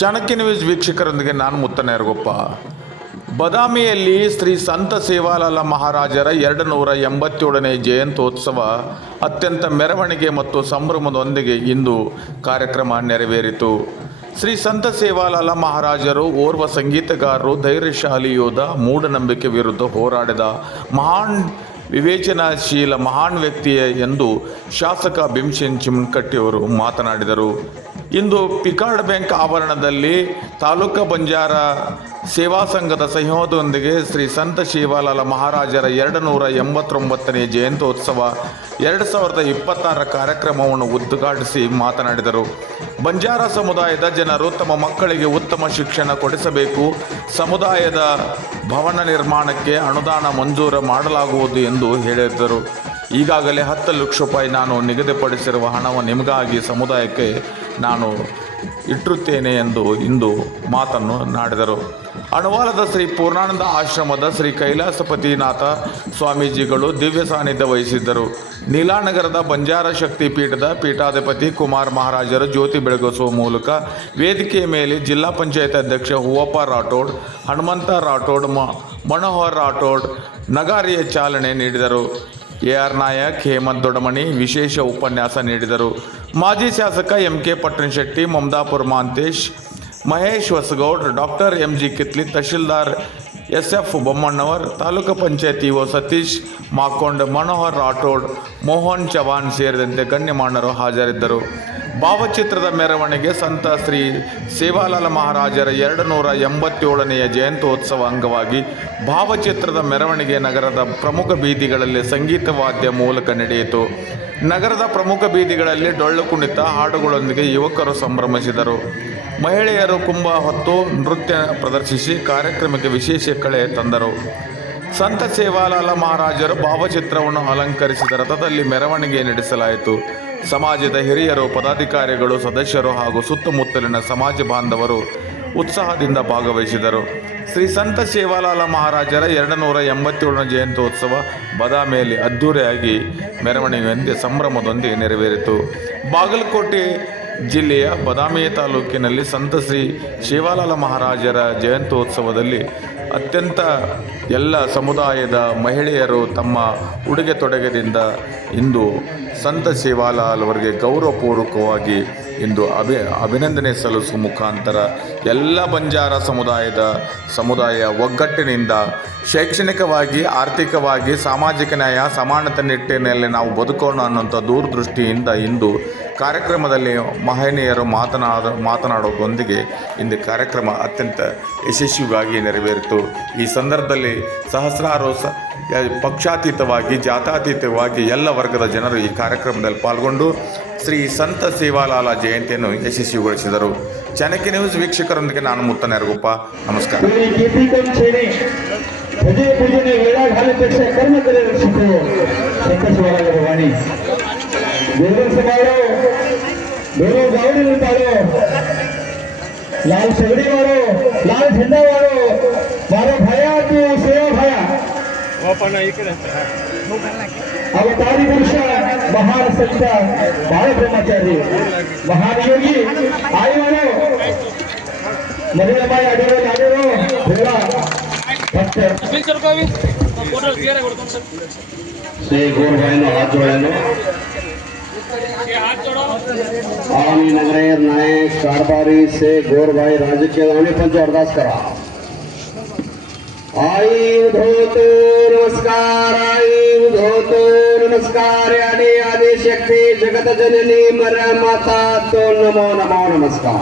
Chanakya news ವೀಕ್ಷಕರೊಂದಿಗೆ ನಾನು ಮುತ್ತನ ಯರಗೊಪ್ಪ. ಬದಾಮಿಯಲ್ಲಿ ಶ್ರೀ ಸಂತ ಸೇವಾಲಾಲ ಮಹಾರಾಜರ 287ನೇ ಜಯಂತ್ಯೋತ್ಸವ ಅತ್ಯಂತ ಮೆರವಣಿಗೆ ಮತ್ತು ಸಂಭ್ರಮದೊಂದಿಗೆ ಇಂದು ಕಾರ್ಯಕ್ರಮ ನೆರವೇರಿತು. ಶ್ರೀ ಸಂತ ಸೇವಾಲಾಲ ಮಹಾರಾಜರು ಓರ್ವ ಸಂಗೀತಗಾರರು, ಧೈರ್ಯಶಾಲಿ ಯೋಧ, ಮೂಢನಂಬಿಕೆ ವಿರುದ್ಧ ಹೋರಾಡಿದ ಮಹಾನ್ ವಿವೇಚನಾಶೀಲ ಮಹಾನ್ ವ್ಯಕ್ತಿಯ ಎಂದು ಶಾಸಕ ಭೀಮಸೇನ್ ಚಿಮನಕಟ್ಟಿಯವರು ಮಾತನಾಡಿದರು. ಇಂದು ಪಿಕಾರ್ಡ್ ಬ್ಯಾಂಕ್ ಆವರಣದಲ್ಲಿ ತಾಲೂಕು ಬಂಜಾರ ಸೇವಾ ಸಂಘದ ಸಹಯೋಗದೊಂದಿಗೆ ಶ್ರೀ ಸಂತ ಸೇವಾಲಾಲ ಮಹಾರಾಜರ 289ನೇ ಜಯಂತ್ಯೋತ್ಸವ 2026 ಕಾರ್ಯಕ್ರಮವನ್ನು ಉದ್ಘಾಟಿಸಿ ಮಾತನಾಡಿದರು. ಬಂಜಾರ ಸಮುದಾಯದ ಜನರು ತಮ್ಮ ಮಕ್ಕಳಿಗೆ ಉತ್ತಮ ಶಿಕ್ಷಣ ಕೊಡಿಸಬೇಕು, ಸಮುದಾಯದ ಭವನ ನಿರ್ಮಾಣಕ್ಕೆ ಅನುದಾನ ಮಂಜೂರು ಮಾಡಲಾಗುವುದು ಎಂದು ಹೇಳಿದರು. ಈಗಾಗಲೇ 10 ಲಕ್ಷ ರೂಪಾಯಿ ನಾನು ನಿಗದಿಪಡಿಸಿರುವ ಹಣವನ್ನು ನಿಮಗಾಗಿ ಸಮುದಾಯಕ್ಕೆ ನಾನು ಇಟ್ಟಿರುತ್ತೇನೆ ಎಂದು ಇಂದು ಮಾತನ್ನು ನಾಡಿದರು. ಅಣವಾಲದ ಶ್ರೀ ಪೂರ್ಣಾನಂದ ಆಶ್ರಮದ ಶ್ರೀ ಕೈಲಾಸಪತಿನಾಥ ಸ್ವಾಮೀಜಿಗಳು ದಿವ್ಯ ಸಾನ್ನಿಧ್ಯ ವಹಿಸಿದ್ದರು. ನೀಲಾನಗರದ ಬಂಜಾರ ಶಕ್ತಿ ಪೀಠದ ಪೀಠಾಧಿಪತಿ ಕುಮಾರ್ ಮಹಾರಾಜರು ಜ್ಯೋತಿ ಬೆಳಗಿಸುವ ಮೂಲಕ ವೇದಿಕೆಯ ಮೇಲೆ ಜಿಲ್ಲಾ ಪಂಚಾಯತ್ ಅಧ್ಯಕ್ಷ ಹೂವಪ್ಪ ರಾಠೋಡ್, ಹನುಮಂತ ರಾಠೋಡ್, ಮನೋಹರ್ ರಾಠೋಡ್ ನಗಾರಿಯ ಚಾಲನೆ ನೀಡಿದರು. AR ನಾಯಕ್, ಹೇಮಂತ್ ದೊಡಮನಿ ವಿಶೇಷ ಉಪನ್ಯಾಸ ನೀಡಿದರು. ಮಾಜಿ ಶಾಸಕ MK Pattanashetti, Mamadapur Mantesh, Mahesh Hosagoud, doctor MG Kitli, tahsildar SF Bommannavar, taluk panchayat EO Satish Makond, Manohar Rathod, Mohan Chavan ಸೇರಿದಂತೆ ಗಣ್ಯಮಾನ್ಯರು ಹಾಜರಿದ್ದರು. ಭಾವಚಿತ್ರದ ಮೆರವಣಿಗೆ ಸಂತ ಶ್ರೀ ಸೇವಾಲಾಲ ಮಹಾರಾಜರ 287ನೇ ಜಯಂತ್ಯೋತ್ಸವ ಅಂಗವಾಗಿ ಭಾವಚಿತ್ರದ ಮೆರವಣಿಗೆ ನಗರದ ಪ್ರಮುಖ ಬೀದಿಗಳಲ್ಲಿ ಸಂಗೀತ ವಾದ್ಯ ಮೂಲಕ ನಡೆಯಿತು. ನಗರದ ಪ್ರಮುಖ ಬೀದಿಗಳಲ್ಲಿ ಡೊಳ್ಳು ಕುಣಿತ, ಹಾಡುಗಳೊಂದಿಗೆ ಯುವಕರು ಸಂಭ್ರಮಿಸಿದರು. ಮಹಿಳೆಯರು ಕುಂಭ ಹೊತ್ತು ನೃತ್ಯ ಪ್ರದರ್ಶಿಸಿ ಕಾರ್ಯಕ್ರಮಕ್ಕೆ ವಿಶೇಷ ಕಳೆ ತಂದರು. ಸಂತ ಸೇವಾಲಾಲ ಮಹಾರಾಜರು ಭಾವಚಿತ್ರವನ್ನು ಅಲಂಕರಿಸಿದ ರಥದಲ್ಲಿ ಮೆರವಣಿಗೆ ನಡೆಸಲಾಯಿತು. ಸಮಾಜದ ಹಿರಿಯರು, ಪದಾಧಿಕಾರಿಗಳು, ಸದಸ್ಯರು ಹಾಗೂ ಸುತ್ತಮುತ್ತಲಿನ ಸಮಾಜ ಬಾಂಧವರು ಉತ್ಸಾಹದಿಂದ ಭಾಗವಹಿಸಿದರು. ಶ್ರೀ ಸಂತ ಸೇವಾಲಾಲ ಮಹಾರಾಜರ 287ನೇ ಜಯಂತ್ಯೋತ್ಸವ ಬದಾಮಿಯಲ್ಲಿ ಅದ್ಧೂರಿಯಾಗಿ ಮೆರವಣಿಗೆಯೊಂದಿಗೆ ಸಂಭ್ರಮದೊಂದಿಗೆ ನೆರವೇರಿತು. ಬಾಗಲಕೋಟೆ ಜಿಲ್ಲೆಯ ಬದಾಮಿ ತಾಲೂಕಿನಲ್ಲಿ ಸಂತ ಶ್ರೀ ಸೇವಾಲಾಲ ಮಹಾರಾಜರ ಜಯಂತ್ಯೋತ್ಸವದಲ್ಲಿ ಅತ್ಯಂತ ಎಲ್ಲ ಸಮುದಾಯದ ಮಹಿಳೆಯರು ತಮ್ಮ ಉಡುಗೆ ತೊಡುಗೆದಿಂದ ಇಂದು ಸಂತ ಸೇವಾಲಾಲ್ ಅವರಿಗೆ ಗೌರವಪೂರ್ವಕವಾಗಿ ಇಂದು ಅಭಿನಂದನೆ ಸಲ್ಲಿಸುವ ಮುಖಾಂತರ ಎಲ್ಲ ಬಂಜಾರ ಸಮುದಾಯ ಒಗ್ಗಟ್ಟಿನಿಂದ ಶೈಕ್ಷಣಿಕವಾಗಿ, ಆರ್ಥಿಕವಾಗಿ, ಸಾಮಾಜಿಕ ನ್ಯಾಯ, ಸಮಾನತೆ ನಿಟ್ಟಿನಲ್ಲಿ ನಾವು ಬದುಕೋಣ ಅನ್ನೋಂಥ ದೂರದೃಷ್ಟಿಯಿಂದ ಇಂದು ಕಾರ್ಯಕ್ರಮದಲ್ಲಿ ಮಹನೀಯರು ಮಾತನಾಡೋದೊಂದಿಗೆ ಇಂದು ಕಾರ್ಯಕ್ರಮ ಅತ್ಯಂತ ಯಶಸ್ವಿಯಾಗಿ ನೆರವೇರಿತು. ಈ ಸಂದರ್ಭದಲ್ಲಿ ಸಹಸ್ರಾರು ಪಕ್ಷಾತೀತವಾಗಿ, ಜಾತ್ಯತೀತವಾಗಿ ಎಲ್ಲ ವರ್ಗದ ಜನರು ಈ ಕಾರ್ಯಕ್ರಮದಲ್ಲಿ ಪಾಲ್ಗೊಂಡು ಶ್ರೀ ಸಂತ ಸೇವಾಲಾಲ ಜಯಂತಿಯನ್ನು ಯಶಸ್ವಿಗೊಳಿಸಿದರು. ಚಾಣಕ್ಯ ನ್ಯೂಸ್ ವೀಕ್ಷಕರೊಂದಿಗೆ ನಾನು ಮುತ್ತನ ಯರಗೊಪ್ಪ. ನಮಸ್ಕಾರ. लाल सगड़ी वालों, लाल झंडा वालों, मारो भया तू सेवा भया. अवतारी पुरुष, महान संत, बाल ब्रह्मचारी, महान योगी, आई वालों, मरीना भाई आडेरो, भूला, भक्त. से गोर भाई नो हाथ जोड़े आमी नगरेर नायक कारबारी से गोर भाई राजकीय आमी पंच अरदास करा. आई धोतो नमस्कार आदि आदि शक्ति जगत जननी मर माता तो नमो नमो नमस्कार.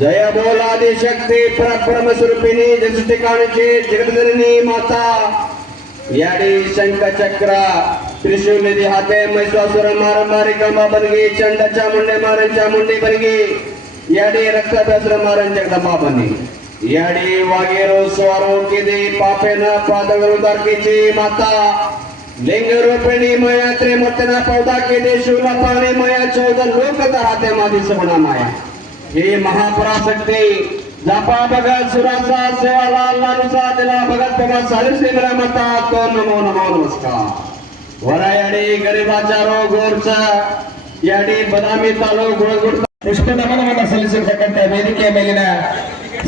जय बोल आदि शक्ति परब्रह्म स्वरूपिणी जगतिकाणिची जगत जननी माता याडी शंख चक्र त्रिशूल निधि हाथे महिषासुर मार मारी कामा बनगी चंड चामुंडे मारन चामुंडी बनगी याडी रक्त दसर मारन जगदंबा बनी याडी वागेरो स्वारो किदी पापेನ ಪಾದಗಳು ದರ್ಕಿಸಿ ಮಾತಾ लिंग रूपिणी माया त्रिमूर्तिना पौधा किदी शूल पाणी माया 14 लोकत हाथे मादी सगुणा माया हे महापराशक्ती जापा भगत सुरासा सेवालाल लालूसा दिला भगत भगत सारी सिमरा माता तो नमो नमो नमस्कार. वरायाडी गरीबाचारो गोरचा याडी बदामी तालुक गुळगुड ಪುಷ್ಪ ನಮನವನ್ನು ಸಲ್ಲಿಸಿರ್ತಕ್ಕಂಥ ವೇದಿಕೆಯ ಮೇಲಿನ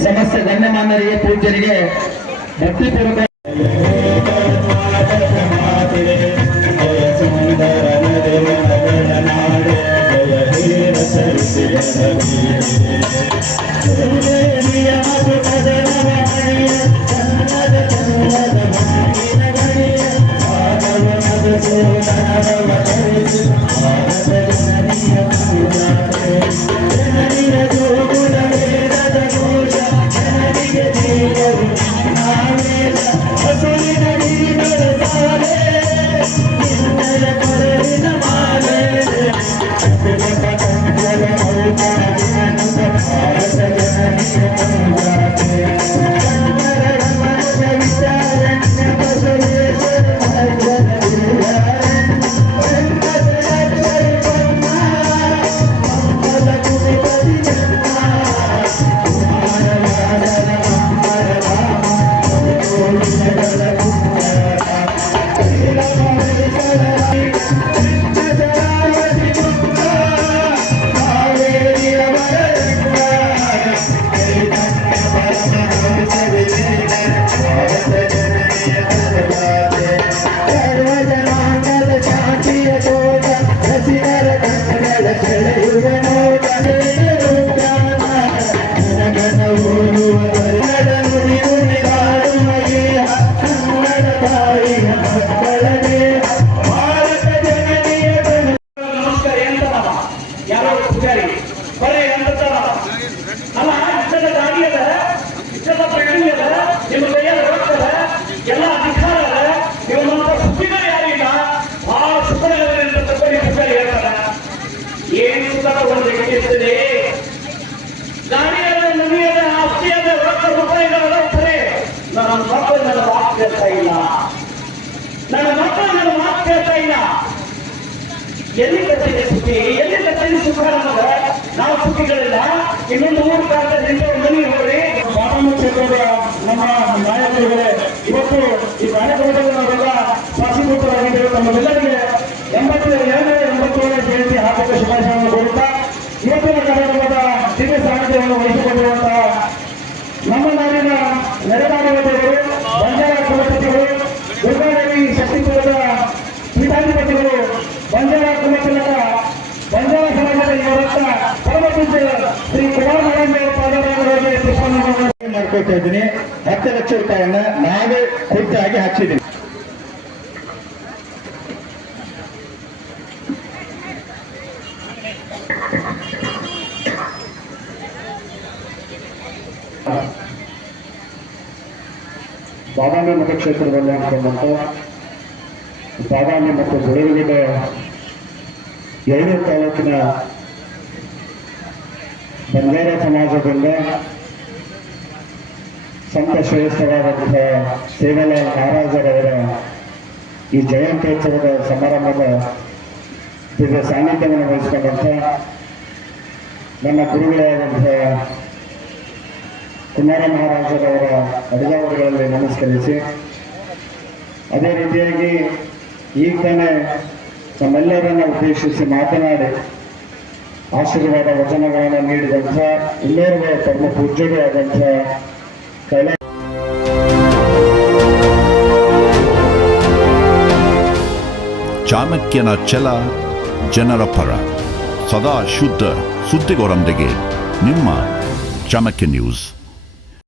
ಸಮಸ್ತ ಗಣ್ಯಮಾನ್ಯರಿಗೆ ಪೂಜ್ಯರಿಗೆ ಭಕ್ತಿಪೂರ್ವಕ ನನ್ನ ಮಕ್ಕಳು ನನ್ನ ಮಾತು ಕೇಳ್ತಾ ಇಲ್ಲ. ಎಲ್ಲಿ ಕಟ್ಟಿದೆ ಸುಖಿ, ಎಲ್ಲಿ ಕಟ್ಟಿದೆ ಸುಖ ನಮಗೆ? ನಾವು ಸುಖಿಗಳಿಲ್ಲ. ಇನ್ನೊಂದು ಊರು ಕಾಲದಿಂದ ಮನೆ ಹೋಗ್ರಿ. ಬಾದಾಮಿ ಕ್ಷೇತ್ರದ ನಮ್ಮ ನಾಯಕರುಗಳೇ, ಇವತ್ತು ಈ ಕಾರ್ಯಕ್ರಮದಲ್ಲಿ ನಾವೆಲ್ಲ ಸಾಕ್ಷೀಭೂತರಾಗಿದ್ದೇವೆ. ತಮ್ಮೆಲ್ಲರಿಗೆ 82ನೇ ಜಯಂತಿ ಹಾರ್ದಿಕ ಶುಭಾಶಯವನ್ನು ಕೋರುತ್ತಾ, ಇವತ್ತಿನ ಕಾರ್ಯಕ್ರಮದ ದಿವ್ಯ ಸಾನ್ನಿಧ್ಯವನ್ನು ವಹಿಸಿಕೊಂಡಿರುವಂತಹ ನಮ್ಮ ನಾಡಿನ ನೆರೆನಾಡಿನವರು, ಬಂಜಾರ ಕುಲಪತಿಗಳು, ದುರ್ಗಾದೇವಿ ಶಕ್ತಿಪೀಠದ ಪೀಠಾಧಿಪತಿಗಳು, ಬಂಜಾರ ಕುಲತಿಲಕ, ಬಂಜಾರ ಸಮಾಜದ ಯುವರತ್ನ ಪರಮಪೂಜ್ಯ ಶ್ರೀ ಕುಮಾರ್ ನಾರಾಯಣ ಪಾದರಾಜರಿಗೆ ಪುಷ್ಪನಮನ ಮಾಡ್ಕೊಳ್ತಾ ಇದ್ದೀನಿ. 10 ಲಕ್ಷ ರೂಪಾಯಿಯನ್ನ ನಾವೇ ಖುದ್ದಾಗಿ ಹಾಕ್ಸಿದ್ದೀವಿ. ಬಾದಾಮಿ ಮತಕ್ಷೇತ್ರದಲ್ಲಿ ಅನ್ಕೊಂಡಂತ ಬಾದಾಮಿ ಮತ್ತು ಗುಳೇರಗಡ್ಡೆ 2 ತಾಲೂಕಿನ ಬಂಜಾರ ಸಮಾಜದಿಂದ ಸಂತ ಶ್ರೇಷ್ಠರಾದಂತಹ ಸೇವಾಲಾಲ್ ಮಹಾರಾಜರವರ ಈ ಜಯಂತ್ಯೋತ್ಸವದ ಸಮಾರಂಭದ ದಿವ್ಯ ಸಾನ್ನಿಧ್ಯವನ್ನು ವಹಿಸಿಕೊಂಡಂಥ ನನ್ನ ಗುರುಗಳಾದಂತಹ ಕುಮಾರ ಮಹಾರಾಜರವರ ಅಡಿಗಾವರುಗಳಲ್ಲಿ ನಮಸ್ಕರಿಸಿ, ಅದೇ ರೀತಿಯಾಗಿ ಈಗ ತಾನೇ ನಮ್ಮೆಲ್ಲರನ್ನು ಉದ್ದೇಶಿಸಿ ಮಾತನಾಡಿ ಆಶೀರ್ವಾದ ವಚನಗಳನ್ನು ನೀಡಿದಂಥ ಇನ್ನೋರ್ವ ಪರಮ ಪೂಜ್ಯರು ಆದಂಥ ಕೈಲಾಸ ಚಾಣಕ್ಯನ ಛಲ ಜನರ ಪರ, ಸದಾ ಶುದ್ಧ ಸುದ್ದಿಗಳೊಂದಿಗೆ ನಿಮ್ಮ ಚಾಣಕ್ಯ ನ್ಯೂಸ್.